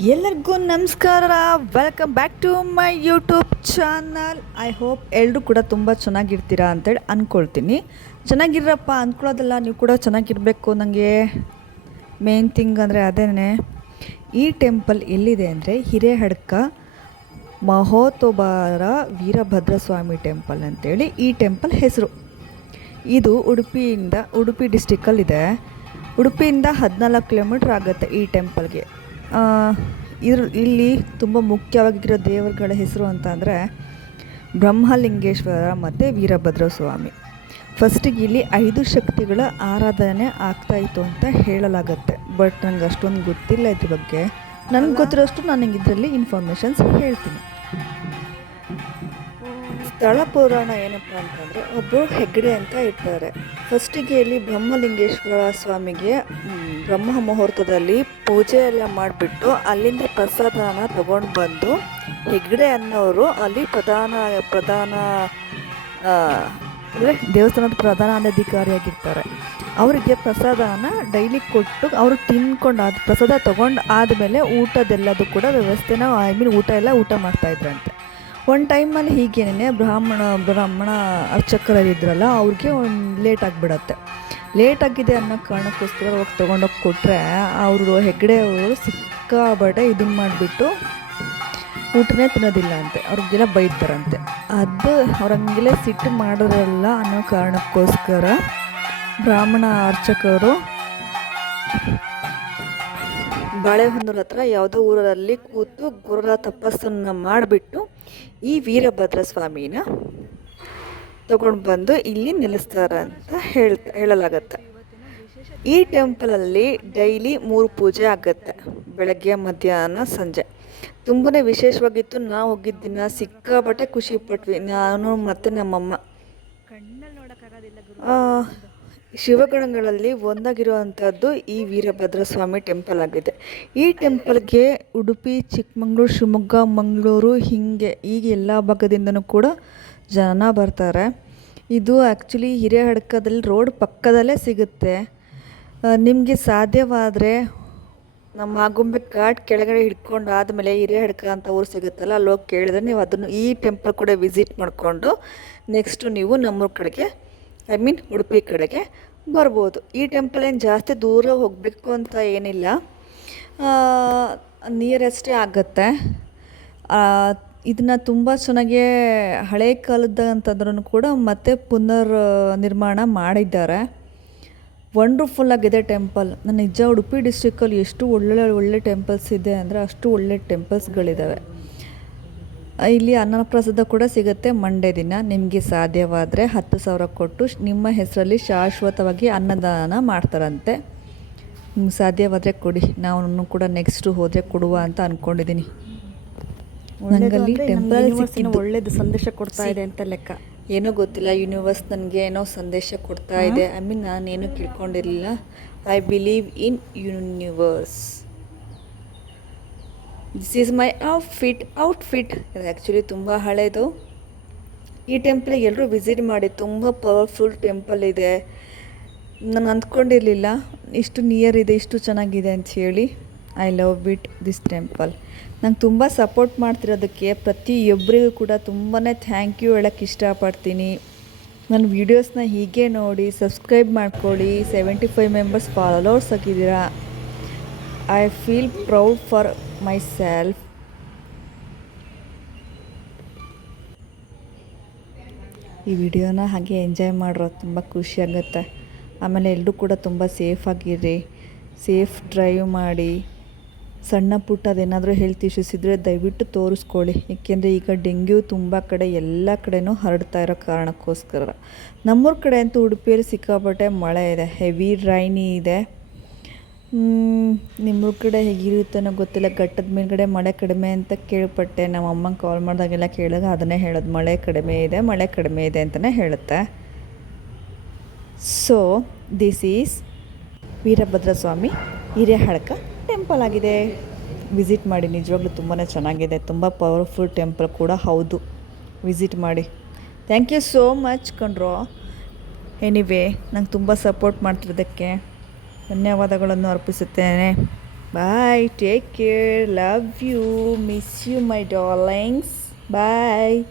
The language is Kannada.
ಎಲ್ಲರಿಗೂ ನಮಸ್ಕಾರ. Welcome back to my YouTube channel. I hope ಎಲ್ಲರೂ ಕೂಡ ತುಂಬ ಚೆನ್ನಾಗಿರ್ತೀರಾ ಅಂತೇಳಿ ಅಂದ್ಕೊಳ್ತೀನಿ. ಚೆನ್ನಾಗಿರಪ್ಪ ಅಂದ್ಕೊಳ್ಳೋದಲ್ಲ, ನೀವು ಕೂಡ ಚೆನ್ನಾಗಿರಬೇಕು. ನನಗೆ ಮೇನ್ ಥಿಂಗ್ ಅಂದರೆ ಅದೇ. ಈ ಟೆಂಪಲ್ ಎಲ್ಲಿದೆ ಅಂದರೆ ಹಿರೇಹಡ್ಕ ಮಹೋತೋಬಾರ ವೀರಭದ್ರ ಸ್ವಾಮಿ ಟೆಂಪಲ್ ಅಂತೇಳಿ ಈ ಟೆಂಪಲ್ ಹೆಸರು. ಇದು ಉಡುಪಿ ಡಿಸ್ಟಿಕ್ಕಲ್ಲಿದೆ. ಉಡುಪಿಯಿಂದ 14 ಕಿಲೋಮೀಟ್ರ್ ಆಗುತ್ತೆ ಈ ಟೆಂಪಲ್ಗೆ. ಇಲ್ಲಿ ತುಂಬ ಮುಖ್ಯವಾಗಿರೋ ದೇವರುಗಳ ಹೆಸರು ಅಂತ ಅಂದರೆ ಬ್ರಹ್ಮಲಿಂಗೇಶ್ವರ ಮತ್ತು ವೀರಭದ್ರ ಸ್ವಾಮಿ. ಫಸ್ಟಿಗೆ ಇಲ್ಲಿ 5 ಶಕ್ತಿಗಳ ಆರಾಧನೆ ಆಗ್ತಾಯಿತ್ತು ಅಂತ ಹೇಳಲಾಗತ್ತೆ. ಬಟ್ ನನಗೆ ಅಷ್ಟೊಂದು ಗೊತ್ತಿಲ್ಲ ಇದ್ರ ಬಗ್ಗೆ. ನನಗೆ ಗೊತ್ತಿರೋಷ್ಟು ನಾನು ಇದರಲ್ಲಿ ಇನ್ಫಾರ್ಮೇಷನ್ಸ್ ಹೇಳ್ತೀನಿ. ಸ್ಥಳ ಪುರಾಣ ಏನಪ್ಪ ಅಂತಂದರೆ, ಒಬ್ಬರು ಹೆಗ್ಗಡೆ ಅಂತ ಇರ್ತಾರೆ. ಫಸ್ಟಿಗೆ ಇಲ್ಲಿ ಬ್ರಹ್ಮಲಿಂಗೇಶ್ವರ ಸ್ವಾಮಿಗೆ ಬ್ರಹ್ಮ ಮುಹೂರ್ತದಲ್ಲಿ ಪೂಜೆ ಎಲ್ಲ ಮಾಡಿಬಿಟ್ಟು ಅಲ್ಲಿಂದ ಪ್ರಸಾದನ ತಗೊಂಡು ಬಂದು ಹೆಗ್ಗಡೆ ಅನ್ನೋರು ಅಲ್ಲಿ ಪ್ರಧಾನ ಅಂದರೆ ದೇವಸ್ಥಾನದ ಪ್ರಧಾನ ಅಧಿಕಾರಿಯಾಗಿರ್ತಾರೆ. ಅವರಿಗೆ ಪ್ರಸಾದನ ಡೈಲಿ ಕೊಟ್ಟು ಅವರು ತಿನ್ಕೊಂಡು ಪ್ರಸಾದ ತೊಗೊಂಡು ಆದಮೇಲೆ ಊಟದೆಲ್ಲದು ಕೂಡ ವ್ಯವಸ್ಥೆನ ಊಟ ಮಾಡ್ತಾಯಿದ್ರಂತೆ. ಒಂದು ಟೈಮಲ್ಲಿ ಹೀಗೇನೆ ಬ್ರಾಹ್ಮಣ ಅರ್ಚಕರಿದ್ರಲ್ಲ, ಅವ್ರಿಗೆ ಲೇಟ್ ಆಗಿಬಿಡತ್ತೆ. ಲೇಟಾಗಿದೆ ಅನ್ನೋ ಕಾರಣಕ್ಕೋಸ್ಕರ ಹೋಗಿ ತೊಗೊಂಡೋಗಿ ಕೊಟ್ಟರೆ ಅವರು ಹೆಗ್ಗಡೆ ಅವರು ಸಿಕ್ಕಾಬಟ್ಟೆ ಇದನ್ನು ಮಾಡಿಬಿಟ್ಟು ಊಟನೇ ತಿನ್ನೋದಿಲ್ಲ ಅಂತೆ, ಅವ್ರಿಗೆಲ್ಲ ಬೈತಾರಂತೆ. ಅದು ಅವ್ರಂಗೆಲ್ಲ ಸಿಟ್ಟು ಮಾಡೋರಲ್ಲ ಅನ್ನೋ ಕಾರಣಕ್ಕೋಸ್ಕರ ಬ್ರಾಹ್ಮಣ ಅರ್ಚಕರು ಬಾಳೆಹೊನ್ನೂರ ಹತ್ರ ಯಾವುದೋ ಊರಲ್ಲಿ ಕೂತು ಗುರುರ ತಪಸ್ಸನ್ನು ಮಾಡಿಬಿಟ್ಟು ಈ ವೀರಭದ್ರ ಸ್ವಾಮಿನ ತಗೊಂಡು ಬಂದು ಇಲ್ಲಿ ನಿಲ್ಲಿಸ್ತಾರೆ ಅಂತ ಹೇಳಲಾಗತ್ತೆ. ಈ ಟೆಂಪಲಲ್ಲಿ ಡೈಲಿ 3 ಪೂಜೆ ಆಗುತ್ತೆ, ಬೆಳಗ್ಗೆ ಮಧ್ಯಾಹ್ನ ಸಂಜೆ. ತುಂಬಾ ವಿಶೇಷವಾಗಿತ್ತು. ನಾವು ಹೋಗಿದ್ದ ದಿನ ಸಿಕ್ಕಾಬಟ್ಟೆ ಖುಷಿ ಪಟ್ವಿ, ನಾನು ಮತ್ತು ನಮ್ಮಮ್ಮ. ಶಿವಗಣಗಳಲ್ಲಿ ಒಂದಾಗಿರುವಂಥದ್ದು ಈ ವೀರಭದ್ರ ಸ್ವಾಮಿ ಟೆಂಪಲ್ ಆಗಿದೆ. ಈ ಟೆಂಪಲ್ಗೆ ಉಡುಪಿ, ಚಿಕ್ಕಮಂಗ್ಳೂರು, ಶಿವಮೊಗ್ಗ, ಮಂಗಳೂರು ಹೀಗೆ ಎಲ್ಲ ಭಾಗದಿಂದನೂ ಕೂಡ ಜನ ಬರ್ತಾರೆ. ಇದು ಆ್ಯಕ್ಚುಲಿ ಹಿರೇಹಡ್ಕದಲ್ಲಿ ರೋಡ್ ಪಕ್ಕದಲ್ಲೇ ಸಿಗುತ್ತೆ. ನಿಮಗೆ ಸಾಧ್ಯವಾದರೆ ನಮ್ಮ ಆಗುಂಬೆ ಘಾಟ್ ಕೆಳಗಡೆ ಹಿಡ್ಕೊಂಡು ಆದಮೇಲೆ ಹಿರೇಹಡ್ಕ ಅಂತ ಊರು ಸಿಗುತ್ತಲ್ಲ, ಅಲ್ಲಿ ಹೋಗಿ ಕೇಳಿದ್ರೆ ನೀವು ಅದನ್ನು ಈ ಟೆಂಪಲ್ ಕೂಡ ವಿಸಿಟ್ ಮಾಡಿಕೊಂಡು ನೆಕ್ಸ್ಟು ನೀವು ನಮ್ಮೂರ ಕಡೆಗೆ ಉಡುಪಿ ಕಡೆಗೆ ಬರ್ಬೋದು. ಈ ಟೆಂಪಲ್ ಏನು ಜಾಸ್ತಿ ದೂರ ಹೋಗಬೇಕು ಅಂತ ಏನಿಲ್ಲ, ನಿಯರೆಸ್ಟೇ ಆಗುತ್ತೆ. ಇದನ್ನು ತುಂಬ ಚೆನ್ನಾಗಿ ಹಳೆ ಕಾಲದ ಅಂತಂದ್ರೂ ಕೂಡ ಮತ್ತೆ ಪುನರ್ ನಿರ್ಮಾಣ ಮಾಡಿದ್ದಾರೆ. ವಂಡರ್ಫುಲ್ ಆಗಿದೆ ಟೆಂಪಲ್. ನಾನು ನಿಜ ಉಡುಪಿ ಡಿಸ್ಟ್ರಿಕ್ಕಲ್ಲಿ ಎಷ್ಟು ಒಳ್ಳೆ ಟೆಂಪಲ್ಸ್ ಇದೆ ಅಂದರೆ ಅಷ್ಟು ಒಳ್ಳೆ ಟೆಂಪಲ್ಸ್ಗಳಿದ್ದಾವೆ. ಇಲ್ಲಿ ಅನ್ನಪ್ರಸಾದ ಕೂಡ ಸಿಗುತ್ತೆ ಮಂಡೇ ದಿನ. ನಿಮಗೆ ಸಾಧ್ಯವಾದರೆ 10,000 ಕೊಟ್ಟು ನಿಮ್ಮ ಹೆಸರಲ್ಲಿ ಶಾಶ್ವತವಾಗಿ ಅನ್ನದಾನ ಮಾಡ್ತಾರಂತೆ. ನಿಮ್ಗೆ ಸಾಧ್ಯವಾದರೆ ಕೊಡಿ, ನಾನು ಕೂಡ ನೆಕ್ಸ್ಟು ಹೋದರೆ ಕೊಡುವ ಅಂತ ಅಂದ್ಕೊಂಡಿದ್ದೀನಿ. ನನಗಲ್ಲಿ ಟೆಂಪಲ್ ಒಳ್ಳೇದು ಸಂದೇಶ ಕೊಡ್ತಾ ಇದೆ ಅಂತ ಲೆಕ್ಕ. ಏನೋ ಗೊತ್ತಿಲ್ಲ, ಯೂನಿವರ್ಸ್ ನನಗೆ ಏನೋ ಸಂದೇಶ ಕೊಡ್ತಾ ಇದೆ. ನಾನೇನು ಕೇಳ್ಕೊಂಡಿರಲಿಲ್ಲ. I believe in universe. This is my outfit. ಇದು ಆ್ಯಕ್ಚುಲಿ ತುಂಬ ಹಳೆಯದು. ಈ ಟೆಂಪಲ್ಗೆ ಎಲ್ಲರೂ ವಿಸಿಟ್ ಮಾಡಿ, ತುಂಬ ಪವರ್ಫುಲ್ ಟೆಂಪಲ್ ಇದೆ. ನಾನು ಅಂದ್ಕೊಂಡಿರಲಿಲ್ಲ ಇಷ್ಟು ನಿಯರ್ ಇದೆ, ಇಷ್ಟು ಚೆನ್ನಾಗಿದೆ ಅಂಥೇಳಿ. I love it this temple. ನಂಗೆ ತುಂಬ ಸಪೋರ್ಟ್ ಮಾಡ್ತಿರೋದಕ್ಕೆ ಪ್ರತಿಯೊಬ್ಬರಿಗೂ ಕೂಡ ತುಂಬಾ ಥ್ಯಾಂಕ್ ಯು ಹೇಳೋಕ್ಕೆ ಇಷ್ಟಪಡ್ತೀನಿ. ನನ್ನ ವೀಡಿಯೋಸ್ನ ಹೀಗೆ ನೋಡಿ ಸಬ್ಸ್ಕ್ರೈಬ್ ಮಾಡ್ಕೊಳ್ಳಿ. 75 ಮೆಂಬರ್ಸ್ ಫಾಲೋವರ್ಸ್ ಆಗಿದ್ದೀರಾ. I feel proud for my self. ಈ ವಿಡಿಯೋನ ಹಾಗೆ ಎಂಜಾಯ್ ಮಾಡಿರೋ ತುಂಬ ಖುಷಿಯಾಗುತ್ತೆ. ಆಮೇಲೆ ಎಲ್ಲರೂ ಕೂಡ ತುಂಬ ಸೇಫಾಗಿರಿ, ಸೇಫ್ ಡ್ರೈವ್ ಮಾಡಿ. ಸಣ್ಣ ಪುಟ್ಟದೇನಾದರೂ ಹೆಲ್ತ್ ಇಶ್ಯೂಸ್ ಇದ್ದರೆ ದಯವಿಟ್ಟು ತೋರಿಸ್ಕೊಳ್ಳಿ. ಏಕೆಂದರೆ ಈಗ ಡೆಂಗ್ಯೂ ತುಂಬ ಕಡೆ ಎಲ್ಲ ಕಡೆನೂ ಹರಡ್ತಾ ಇರೋ ಕಾರಣಕ್ಕೋಸ್ಕರ. ನಮ್ಮೂರ ಕಡೆ ಅಂತೂ ಉಡುಪಿಯಲ್ಲಿ ಸಿಕ್ಕಾಪಟ್ಟೆ ಮಳೆ ಇದೆ, ಹೆವಿ ರೈನಿ ಇದೆ. ನಿಮ್ಮೂರ ಕಡೆ ಹೇಗಿರುತ್ತೇನೋ ಗೊತ್ತಿಲ್ಲ. ಘಟ್ಟದ ಮೇಲ್ಗಡೆ ಮಳೆ ಕಡಿಮೆ ಅಂತ ಕೇಳ್ಪಟ್ಟೆ. ನಮ್ಮ ಅಮ್ಮಂಗೆ ಕಾಲ್ ಮಾಡಿದಾಗೆಲ್ಲ ಕೇಳಿದಾಗ ಅದನ್ನೇ ಹೇಳೋದು, ಮಳೆ ಕಡಿಮೆ ಇದೆ ಅಂತಲೇ ಹೇಳುತ್ತೆ. So this is Veerabhadra Swamy Hirehadka temple ಆಗಿದೆ. ವಿಸಿಟ್ ಮಾಡಿ, ನಿಜವಾಗ್ಲೂ ತುಂಬಾ ಚೆನ್ನಾಗಿದೆ. ತುಂಬ ಪವರ್ಫುಲ್ ಟೆಂಪಲ್ ಕೂಡ ಹೌದು. ವಿಸಿಟ್ ಮಾಡಿ. ಥ್ಯಾಂಕ್ ಯು ಸೋ ಮಚ್ ಕಣ್ರೋ. ಎನಿವೇ, ನಂಗೆ ತುಂಬ ಸಪೋರ್ಟ್ ಮಾಡ್ತಿರೋದಕ್ಕೆ ಧನ್ಯವಾದಗಳನ್ನು ಅರ್ಪಿಸುತ್ತೇನೆ. Bye, take care, love you, miss you my darlings. Bye.